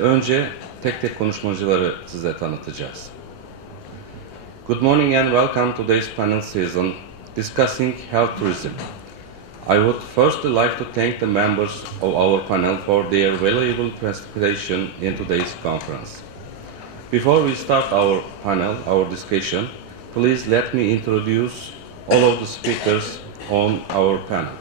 Önce tek tek konuşmacıları size tanıtacağız. Good morning and welcome to today's panel season discussing health tourism. I would first like to thank the members of our panel for their valuable participation in today's conference. Before we start our panel, our discussion, please let me introduce all of the speakers on our panel.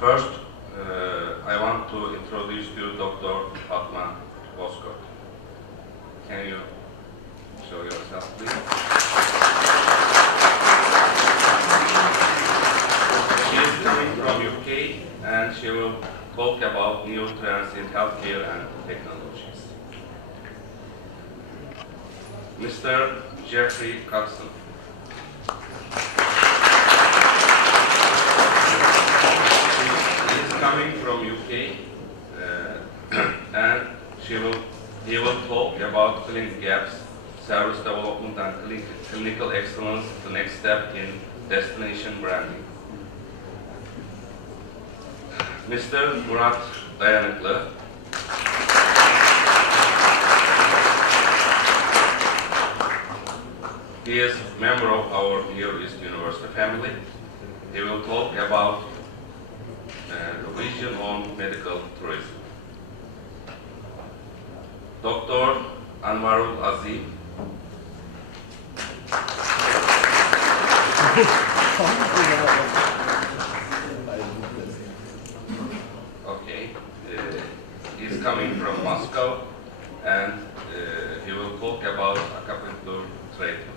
First, I want to introduce you Dr. Fatma Bozkurt. Can you show yourself, please? She is coming from UK and she will talk about new trends in healthcare and technologies. Mr. Jeffrey Coxon. Coming from UK, and he will talk about clinic gaps, service development, and clinical excellence, the next step in destination branding. Mr. Murat Dayanıklı. He is a member of our Ydu East University family. He will talk about the vision on medical tourism. Dr. Anwarul Azim. Okay, he's coming from Moscow and he will talk about acupuncture treatment.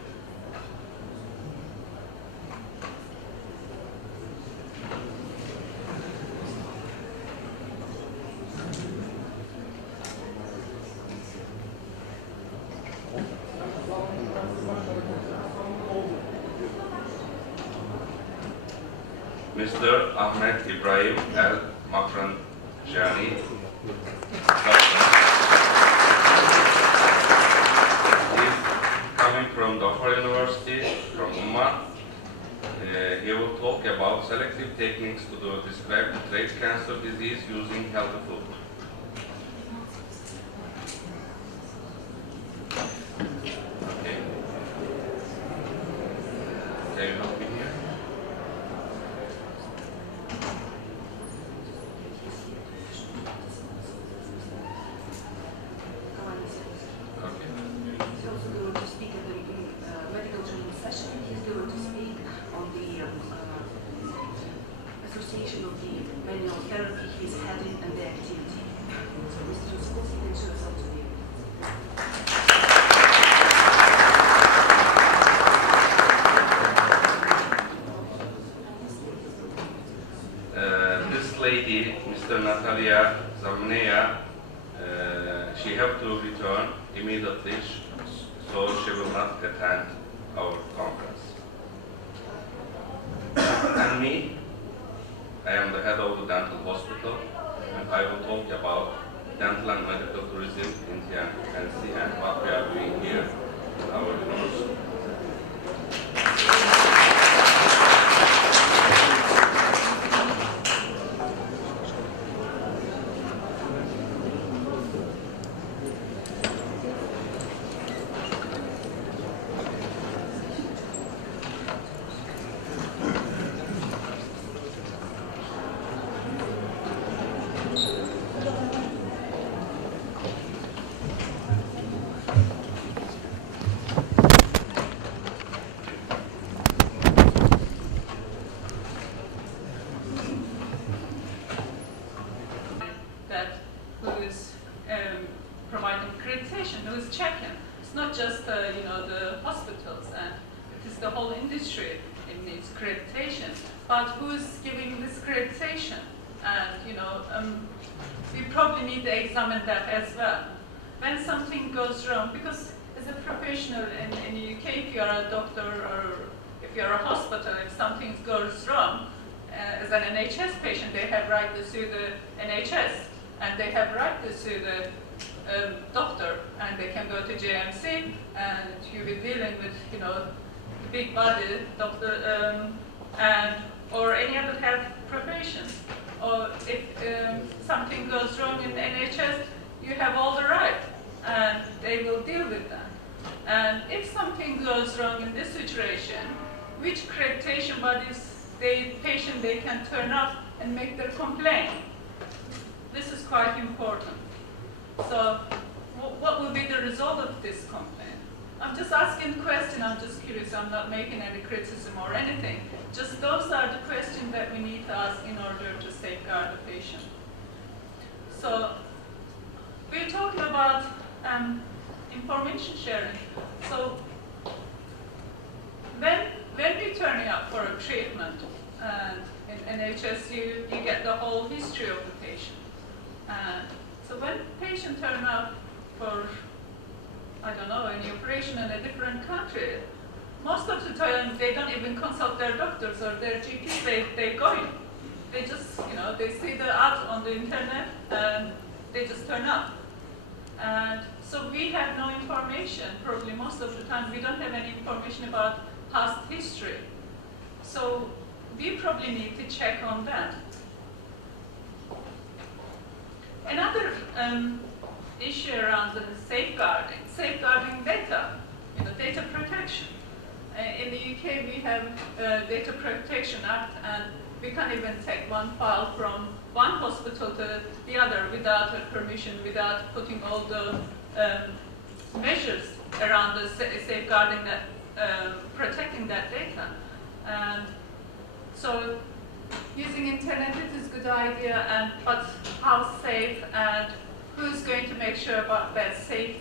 Mr. Ahmet Ibrahim El Makranjani. He's coming from Dhofar University, from Umman. He will talk about selective techniques to describe the trade cancer disease using healthy food. Okay. Can you help me here? Association of the manual therapy he's heading and the activity. So Mr. Joskovsky can show us how to do. This lady, Mr. Natalia Zamneya, she have to return immediately, so she will not attend our conference. And me, I am the head of the dental hospital, and I will talk about dental and medical tourism in TNC and what we are doing here in our university. providing accreditation, who is checking. It's not just the hospitals, and it is the whole industry. It needs accreditation, but who is giving this accreditation? And we probably need to examine that as well. When something goes wrong, because as a professional in the UK, if you are a doctor or if you are a hospital, if something goes wrong, as an NHS patient, they have right to sue the NHS, and they have right to sue the doctor, and they can go to JMC, and you'll be dealing with, you know, the big body doctor, or any other health profession. Or if something goes wrong in the NHS, you have all the right, and they will deal with that. And if something goes wrong in this situation, which accreditation bodies they can turn up and make their complaint? This is quite important. So, what will be the result of this complaint? I'm just asking the question, I'm just curious, I'm not making any criticism or anything. Just those are the questions that we need to ask in order to safeguard the patient. So, we're talking about information sharing. So, when we're turning up for a treatment, and in NHS you get the whole history of the patient. So when patient turn up for, I don't know, any operation in a different country, most of the time they don't even consult their doctors or their GPs. They go in. They just, you know, they see the ad on the internet and they just turn up. And so we have no information. Probably most of the time we don't have any information about past history. So we probably need to check on that. Another issue around the safeguarding data, you know, data protection. In the UK we have Data Protection Act, and we can't even take one file from one hospital to the other without her permission, without putting all the measures around the safeguarding that, protecting that data. And so using internet is a good idea, but how safe and who's going to make sure about that safety?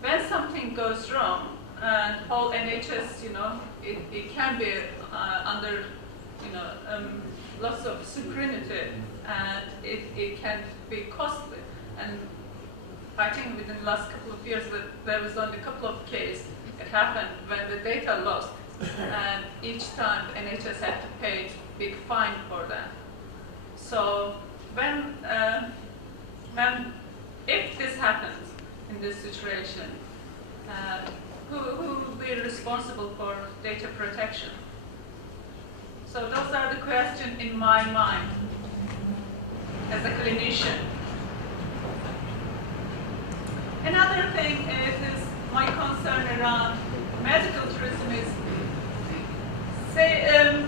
When something goes wrong, and whole NHS, you know, it can be under, you know, lots of scrutiny, and it can be costly. And I think within the last couple of years that there was only a couple of cases it happened when the data lost, and each time NHS had to pay big fine for that. So if this happens in this situation, who will be responsible for data protection? So those are the questions in my mind as a clinician. Another thing is my concern around medical tourism is, say,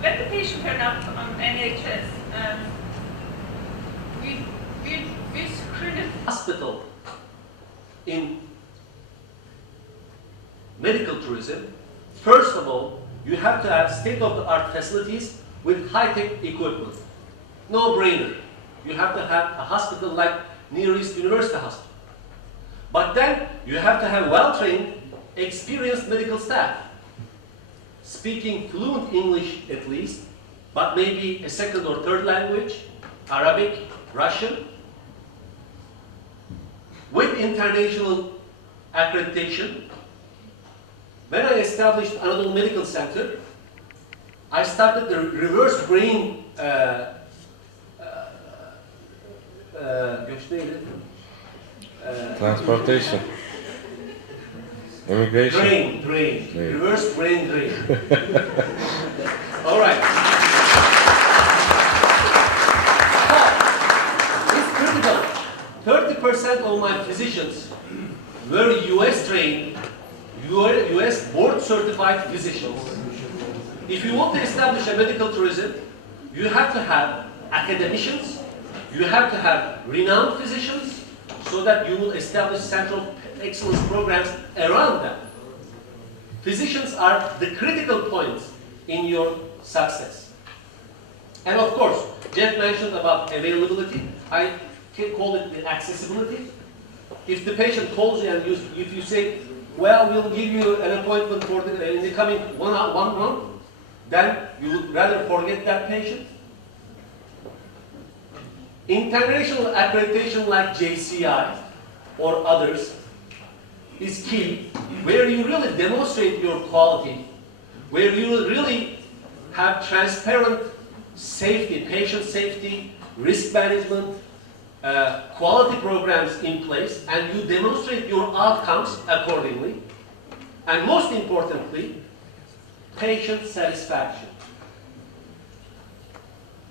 when the patient turn up on NHS, we screen hospital in medical tourism. First of all, you have to have state-of-the-art facilities with high-tech equipment. No brainer. You have to have a hospital like Near East University Hospital. But then you have to have well-trained, experienced medical staff, speaking fluent English at least, but maybe a second or third language, Arabic, Russian, with international accreditation. When I established Anadolu Medical Center, I started the reverse brain Transportation. Immigration. Drain. Reverse brain drain. All right. It's critical. 30% of my physicians were US trained, US board certified physicians. If you want to establish a medical tourism, you have to have academicians, you have to have renowned physicians, so that you will establish central excellence programs around them. Physicians are the critical points in your success. And of course, Jeff mentioned about availability. I can call it the accessibility. If the patient calls you and if you say, well, we'll give you an appointment for in the coming one month, then you would rather forget that patient. International accreditation like JCI or others is key, where you really demonstrate your quality, where you really have transparent safety, patient safety, risk management, quality programs in place, and you demonstrate your outcomes accordingly. And most importantly, patient satisfaction.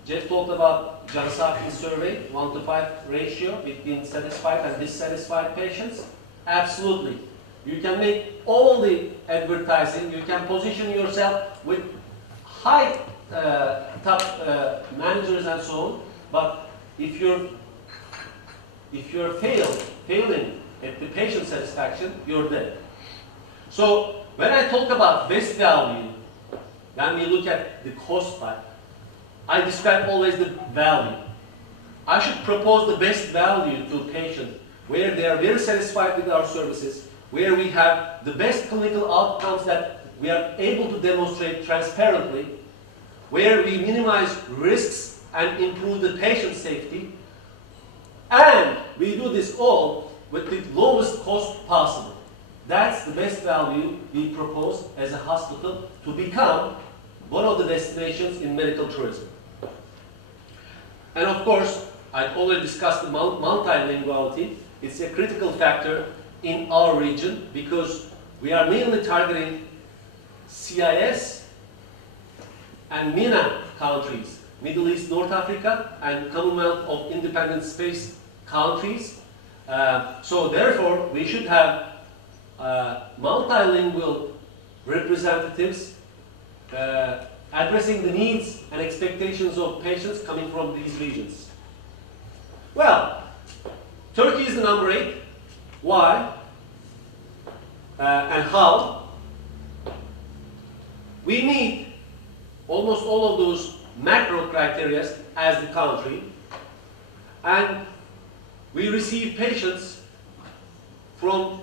Jeff talked about Johns Hopkins survey, 1 to 5 ratio between satisfied and dissatisfied patients. Absolutely. You can make all the advertising, you can position yourself with high top managers and so on, but if you're failing at the patient satisfaction, you're dead. So when I talk about best value, when we look at the cost part, I describe always the value. I should propose the best value to patients where they are very satisfied with our services, where we have the best clinical outcomes that we are able to demonstrate transparently, where we minimize risks and improve the patient safety, and we do this all with the lowest cost possible. That's the best value we propose as a hospital to become one of the destinations in medical tourism. And of course, I've already discussed the multilinguality. It's a critical factor in our region because we are mainly targeting CIS and MENA countries, Middle East, North Africa, and Commonwealth of Independent Space countries. So therefore, we should have multilingual representatives addressing the needs and expectations of patients coming from these regions. Well, Turkey is the number 8. Why? And how? We meet almost all of those macro criteria as the country, and we receive patients from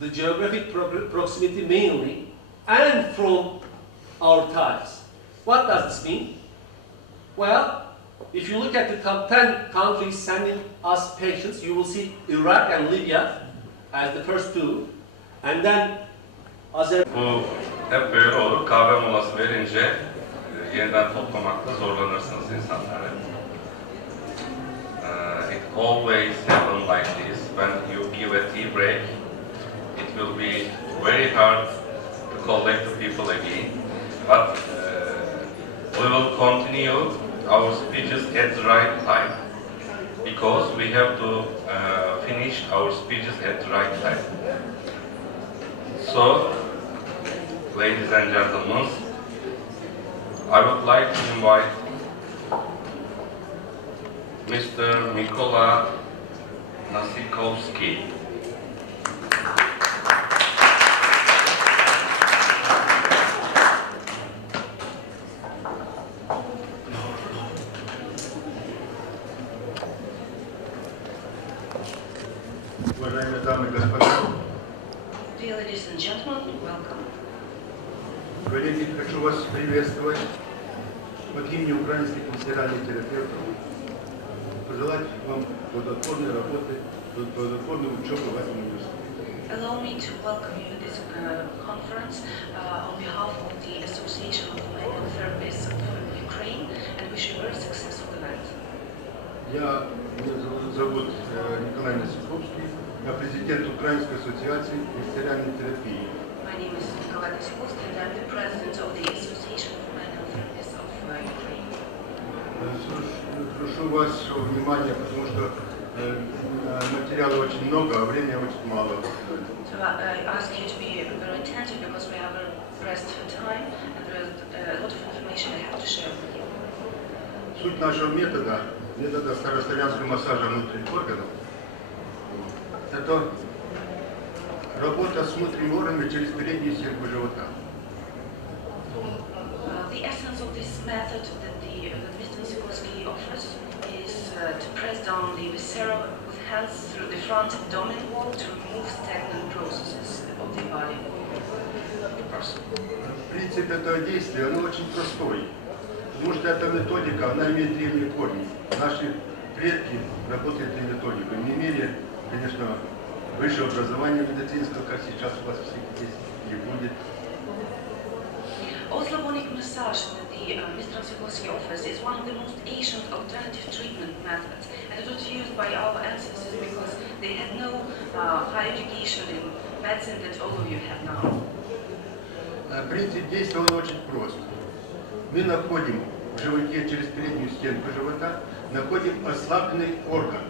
the geographic proximity mainly, and from our ties. What does this mean? Well, if you look at the top 10 countries sending us patients, you will see Iraq and Libya as the first two, and then Azerbaijan. Bu hep böyle olur. Kahve molası verince yeniden toplamakta zorlanırsınız insanları. It always happens like this. When you give a tea break, it will be very hard to collect the people again. But we will continue our speeches at the right time because we have to finish our speeches at the right time. So, ladies and gentlemen, I would like to invite Mr. Mikola Nasikowski. Dear ladies and gentlemen, welcome. Коллеги, хочу вас приветствовать от имени украинских ветеранов терапевтов, пожелать вам плодотворной работы, плодотворной учебы в этом университете. Allow me to welcome you to this conference on behalf of the Association of Medical Therapists of Ukraine and wish you a very successful event. Меня зовут Николай Насиковский, я президент Украинской ассоциации ветеранной терапии. My name is Nikolai Naskovsky and I'm the president of the Association of Medical Therapists of Ukraine. Прошу вашего внимания, потому что материала очень много, а времени очень мало. So I ask you to be very attentive because we are very pressed for time and there is a lot of information I have to share with you. Суть нашего метода старославянского массажа внутренних органов, это работа с внутренними органами через переднюю стенку живота. The essence of this method that Mr. Naskovsky offers is to press down the viscera with hands through the front abdominal wall to remove stagnant processes of the body of the person. Принцип этого действия, оно очень простой, потому что эта методика, она имеет древние корни. Наши предки работали этой методикой, не имели, конечно, высшее образование медицинское, как сейчас у вас всех здесь не будет. Oslavonic massage that the Mr. Tsikolsky offers is one of the most ancient alternative treatment methods, and it was used by our ancestors because they had no higher education in medicine that all of you have now. Принцип действия он очень прост. Мы находим в животе через переднюю стенку живота, находим ослабленный орган.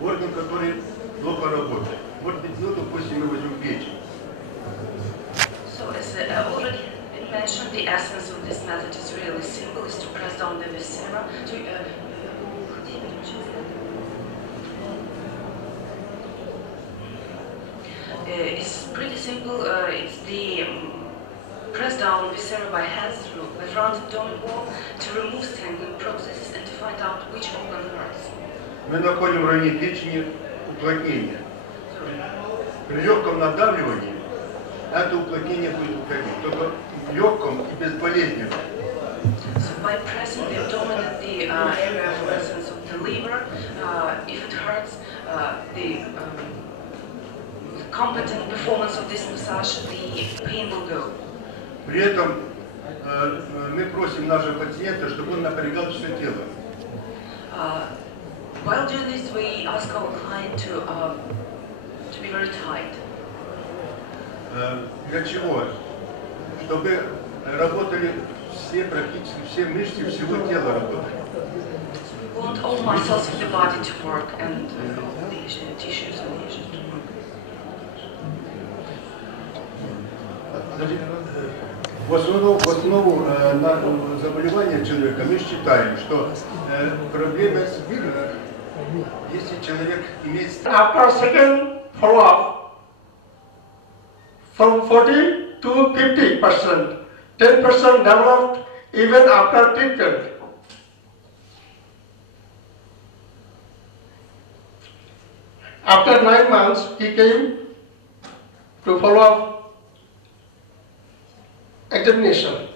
Орган, который плохо работает. Может быть, ну, допустим, мы возьмем печень. So as already been mentioned, the essence of this method is really simple, is to press down the viscera, it's pretty simple, it's the press down viscera by hands through the front abdominal wall to remove strangling processes and to find out which organ hurts. Мы находим в районе печени уплотнение. При легком надавливании это уплотнение будет уходить, только в легком и безболезненно. So by pressing the abdomen at the area, for instance, of the liver, if it hurts, the competent performance of this massage, the pain will go. При этом мы просим нашего пациента, чтобы он напрягал все тело. While doing this, we ask our client to be very tight. Для чего? Чтобы работали все, практически все мышцы всего тела работали. We want all muscles of the body to work and all the tissues and tissues to work. Значит, в основу заболевания человека мы считаем, что проблема, если человек имеет... After second follow-up, from 40 to 50%, 10% developed even after treatment. After 9 months, he came to follow up examination.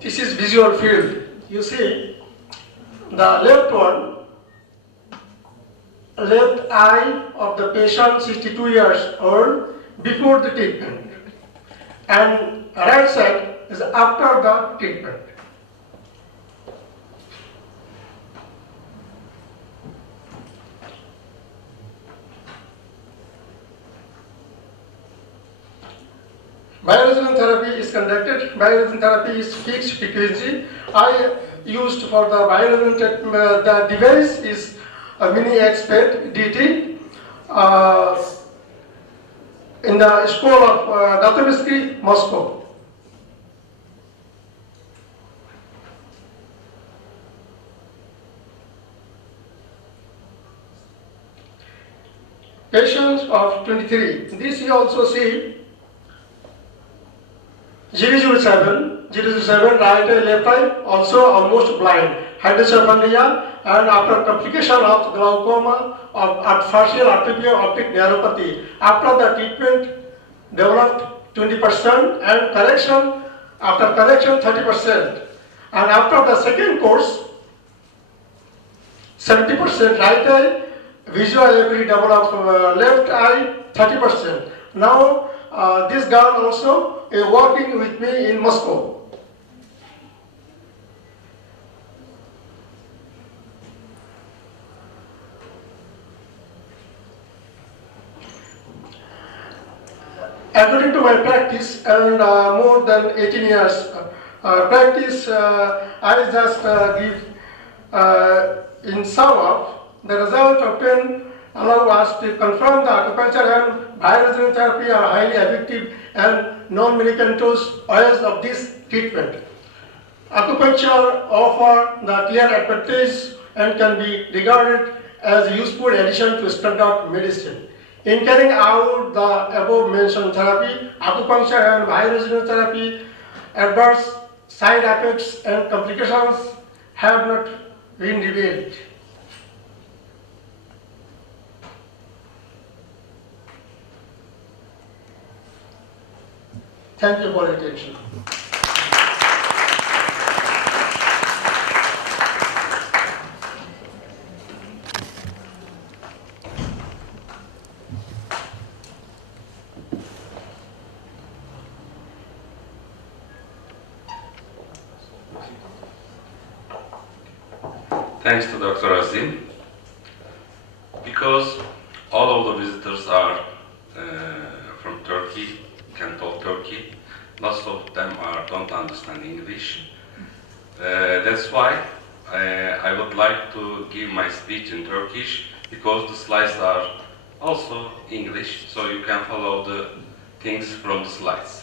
This is visual field. You see, the left one, left eye of the patient 62 years old before the treatment, and right side is after the treatment. Bioresonance therapy is conducted. Bioresonance therapy is fixed frequency. I used for the bioresonance, the device is a mini expert DT in the school of Dostoevsky, Moscow. Patients of 23. This you also see 007, right eye, left eye, also almost blind. Hydrocephalia, and after complication of glaucoma, of partial arterial optic neuropathy. After the treatment, developed 20%, and correction, after correction 30%. And after the second course, 70% right eye, visual ability developed left eye 30%. Now this girl also is working with me in Moscow. According to my practice and more than 18 years practice, I just give in sum up the result obtained allow us to confirm the acupuncture and bioresonance therapy are highly effective and non-medicamentoous ways of this treatment. Acupuncture offers the clear advantage and can be regarded as a useful addition to standard medicine. In carrying out the above mentioned therapy, acupuncture and bioresonance therapy, adverse side effects and complications have not been revealed. Thank you for your attention. Thanks to Dr. Azim. Because all of the visitors are from Turkey, can talk Turkey, lots of them don't understand English. That's why I would like to give my speech in Turkish, because the slides are also English, so you can follow the things from the slides.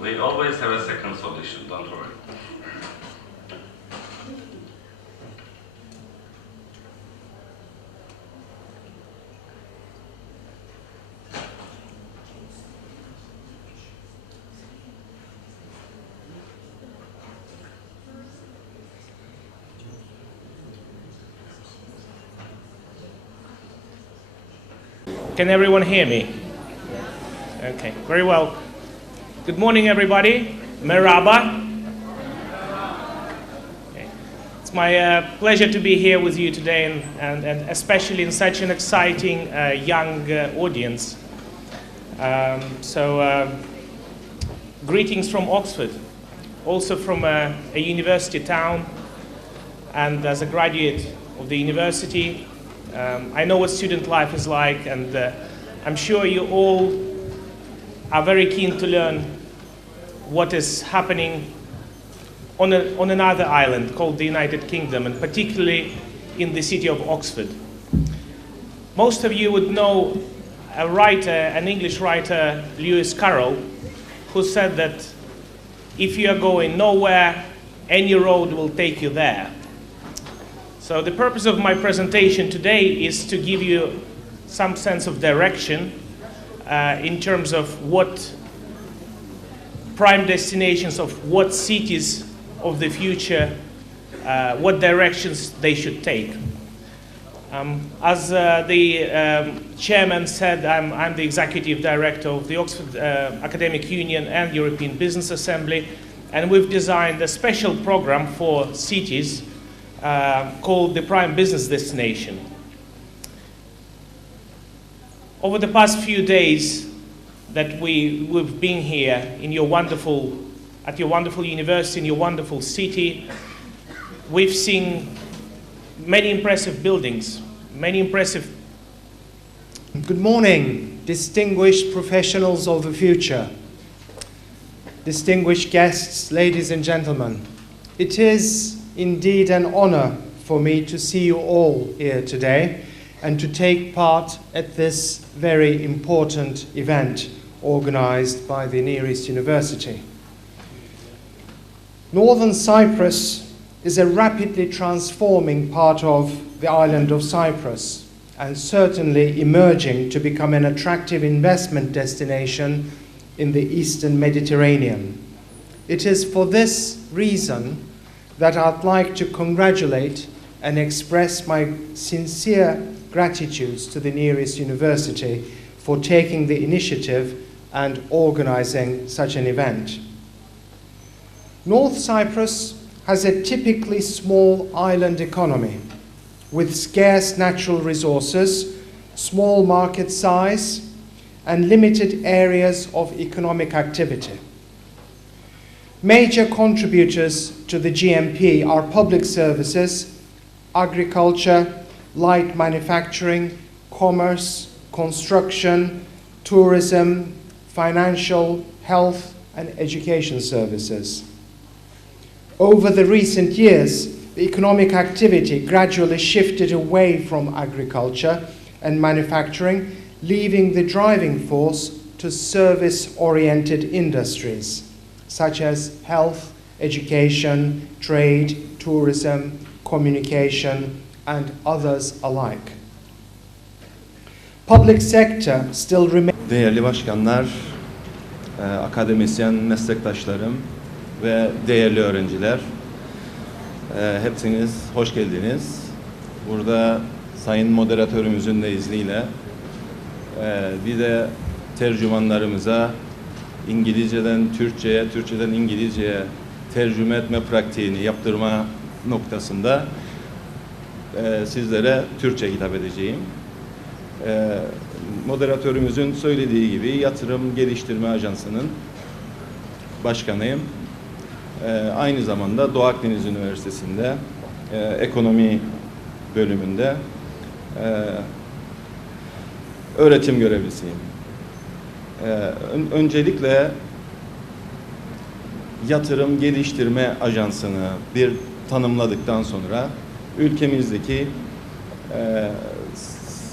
We always have a second solution, don't worry. Can everyone hear me? Okay, very well. Good morning, everybody. Merhaba. Okay. It's my pleasure to be here with you today, and especially in such an exciting young audience. Greetings from Oxford, also from a university town, and as a graduate of the university, I know what student life is like, and I'm sure you all are very keen to learn what is happening on another island called the United Kingdom, and particularly in the city of Oxford. Most of you would know a writer, an English writer, Lewis Carroll, who said that if you are going nowhere, any road will take you there. So the purpose of my presentation today is to give you some sense of direction in terms of what prime destinations of what cities of the future, what directions they should take. As the chairman said, I'm the executive director of the Oxford Academic Union and European Business Assembly, and we've designed a special program for cities called the Prime Business Destination. Over the past few days that we've been here in at your wonderful university, in your wonderful city, we've seen many impressive buildings, many impressive... Good morning, distinguished professionals of the future, distinguished guests, ladies and gentlemen. It is indeed an honor for me to see you all here today and to take part at this very important event organized by the Near East University. Northern Cyprus is a rapidly transforming part of the island of Cyprus and certainly emerging to become an attractive investment destination in the Eastern Mediterranean. It is for this reason that I'd like to congratulate and express my sincere gratitude to the Near East University for taking the initiative and organizing such an event. North Cyprus has a typically small island economy with scarce natural resources, small market size, and limited areas of economic activity. Major contributors to the GMP are public services, agriculture, light manufacturing, commerce, construction, tourism, financial, health, and education services. Over the recent years, the economic activity gradually shifted away from agriculture and manufacturing, leaving the driving force to service-oriented industries, such as health, education, trade, tourism, communication, and others alike. Public sector still remains. Değerli başkanlar, akademisyen meslektaşlarım ve değerli öğrenciler, hepsiniz hoş geldiniz. Burada sayın moderatörümüzün de izniyle bir de tercümanlarımıza İngilizceden Türkçe'ye, Türkçeden İngilizce'ye tercüme etme pratiğini yaptırma noktasında sizlere Türkçe hitap edeceğim. Moderatörümüzün söylediği gibi Yatırım Geliştirme Ajansı'nın başkanıyım. Aynı zamanda Doğu Akdeniz Üniversitesi'nde ekonomi bölümünde öğretim görevlisiyim. Öncelikle Yatırım Geliştirme Ajansı'nı bir tanımladıktan sonra ülkemizdeki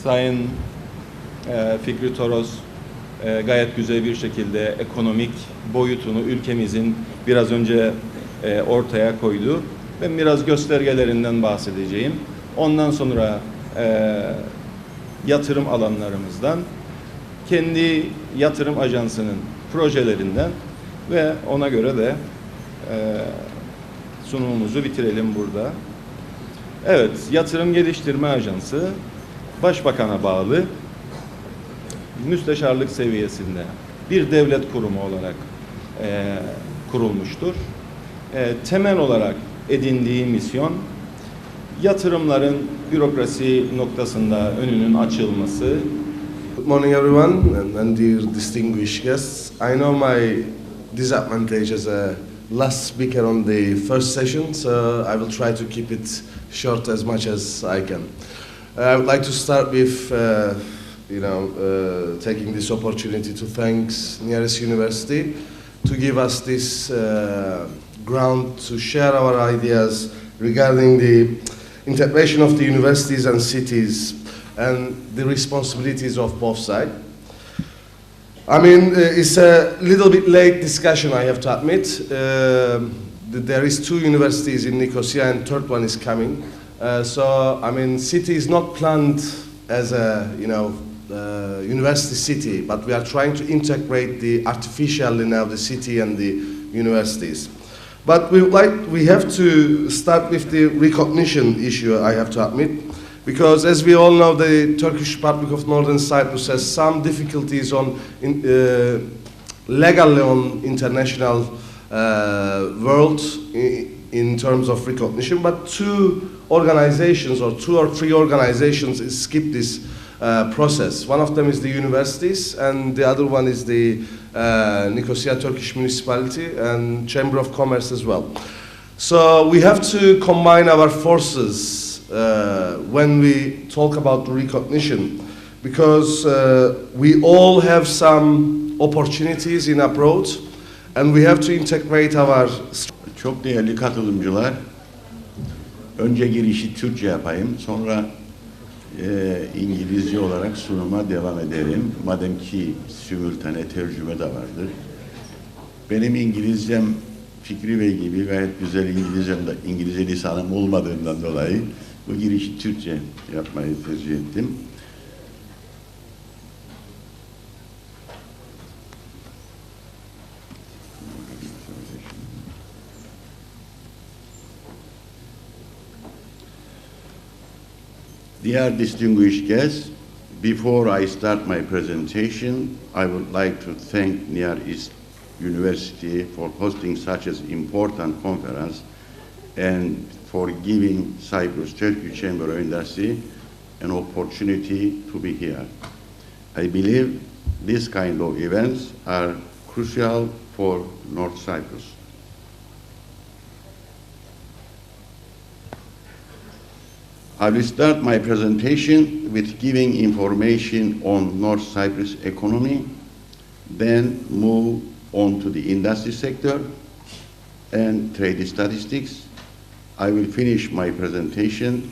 Sayın Fikri Toros gayet güzel bir şekilde ekonomik boyutunu ülkemizin biraz önce ortaya koydu. Ben biraz göstergelerinden bahsedeceğim. Ondan sonra yatırım alanlarımızdan, kendi yatırım ajansının projelerinden ve ona göre de sunumumuzu bitirelim burada. Evet, Yatırım Geliştirme Ajansı Başbakan'a bağlı müsteşarlık seviyesinde bir devlet kurumu olarak kurulmuştur. Temel olarak edindiği misyon yatırımların bürokrasi noktasında önünün açılması. Good morning everyone and dear distinguished guests. I know my disadvantage as a last speaker on the first session, so I will try to keep it short as much as I can. I would like to start with taking this opportunity to thank Ydu University to give us this ground to share our ideas regarding the integration of the universities and cities and the responsibilities of both sides. I mean, it's a little bit late discussion, I have to admit. There is 2 universities in Nicosia and third one is coming. So, I mean, city is not planned as a, university city, but we are trying to integrate artificially now the city and the universities. But we have to start with the recognition issue, I have to admit, because as we all know, the Turkish Republic of Northern Cyprus has some difficulties legally on international world in terms of recognition, but 2 organizations or 2 or 3 organizations skip this process. One of them is the universities, and the other one is the Nicosia Turkish Municipality and Chamber of Commerce as well. So we have to combine our forces when we talk about recognition, because we all have some opportunities in abroad, and we have to integrate our. Çok değerli katılımcılar, önce girişi Türkçe yapayım, sonra İngilizce olarak sunuma devam ederim. Madem ki simultane tercüme de vardır. Benim İngilizcem Fikri Bey gibi gayet güzel İngilizce lisanım olmadığından dolayı bu girişi Türkçe yapmayı tercih ettim. Dear distinguished guests, before I start my presentation, I would like to thank Near East University for hosting such an important conference and for giving Cyprus Turkish Chamber of Industry an opportunity to be here. I believe This kind of events are crucial for North Cyprus. I will start my presentation with giving information on North Cyprus economy, then move on to the industry sector and trade statistics. I will finish my presentation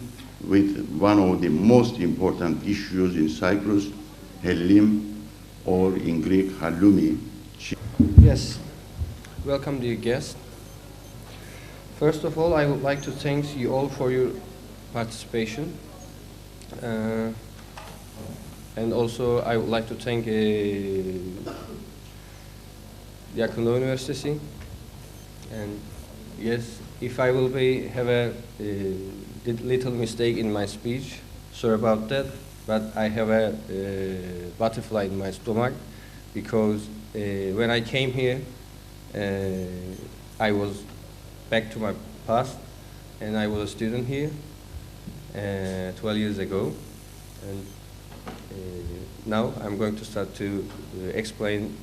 with one of the most important issues in Cyprus, Hellim, or in Greek, Halloumi. Yes, welcome dear guests. First of all, I would like to thank you all for your participation. And also I would like to thank Ydu Üniversitesi. And yes, if I will have a little mistake in my speech, sorry about that, but I have a butterfly in my stomach because when I came here, I was back to my past and I was a student here 12 years ago, and now I'm going to start to explain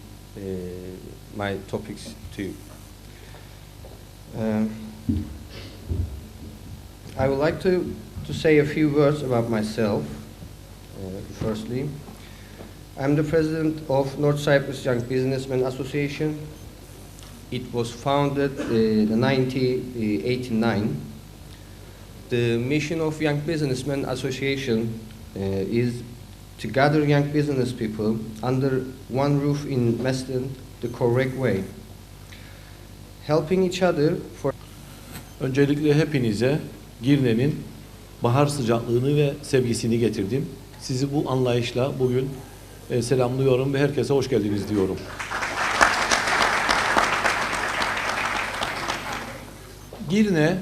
my topics to you. I would like to say a few words about myself. Firstly, I'm the president of North Cyprus Young Businessmen Association. It was founded in 1989. The mission of Young Businessmen Association is to gather young business people under one roof in Mesden the correct way, helping each other for. Öncelikle hepinize Girne'nin bahar sıcaklığını ve sevgisini getirdim. Sizi bu anlayışla bugün selamlıyorum ve herkese hoş geldiniz diyorum. Girne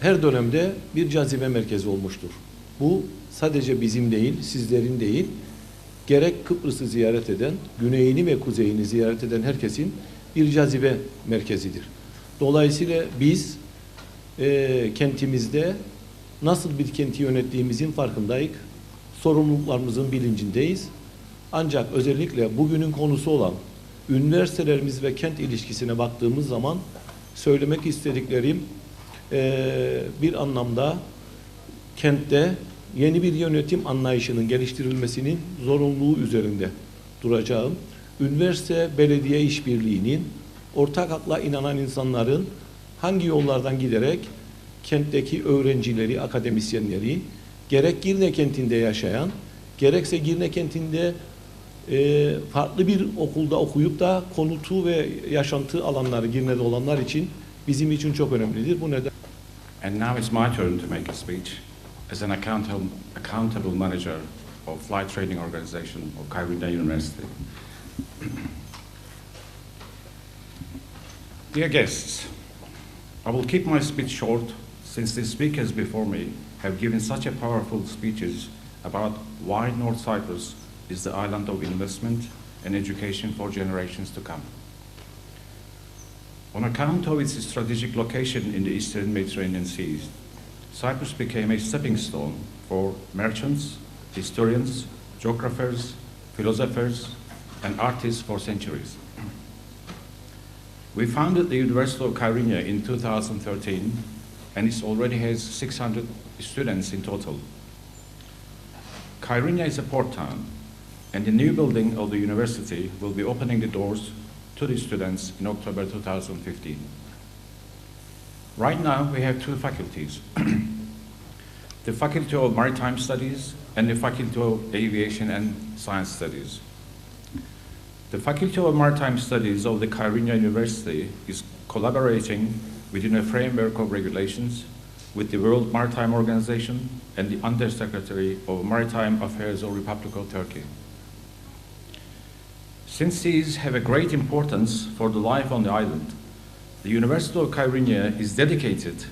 her dönemde bir cazibe merkezi olmuştur. Bu sadece bizim değil, sizlerin değil, gerek Kıbrıs'ı ziyaret eden, güneyini ve kuzeyini ziyaret eden herkesin bir cazibe merkezidir. Dolayısıyla biz kentimizde nasıl bir kenti yönettiğimizin farkındayız, sorumluluklarımızın bilincindeyiz. Ancak özellikle bugünün konusu olan üniversitelerimiz ve kent ilişkisine baktığımız zaman söylemek istediklerim bir anlamda kentte yeni bir yönetim anlayışının geliştirilmesinin zorunluluğu üzerinde duracağım. Üniversite belediye işbirliğinin ortak akla inanan insanların hangi yollardan giderek kentteki öğrencileri, akademisyenleri gerek Girne kentinde yaşayan, gerekse Girne kentinde farklı bir okulda okuyup da konutu ve yaşantı alanları Girne'de olanlar için bizim için çok önemlidir. Bu neden? And now it's my turn to make a speech as an accountable manager of Flight Training Organization of Ydu University. Dear guests, I will keep my speech short since the speakers before me have given such a powerful speeches about why North Cyprus is the island of investment and education for generations to come. On account of its strategic location in the eastern Mediterranean seas, Cyprus became a stepping stone for merchants, historians, geographers, philosophers, and artists for centuries. We founded the University of Kyrenia in 2013, and it already has 600 students in total. Kyrenia is a port town, and the new building of the university will be opening the doors to the students in October 2015. Right now, we have two faculties, the Faculty of Maritime Studies and the Faculty of Aviation and Science Studies. The Faculty of Maritime Studies of the Kyrenia University is collaborating within a framework of regulations with the World Maritime Organization and the Undersecretary of Maritime Affairs of Republic of Turkey. Since these have a great importance for the life on the island, the University of Kyrenia is dedicated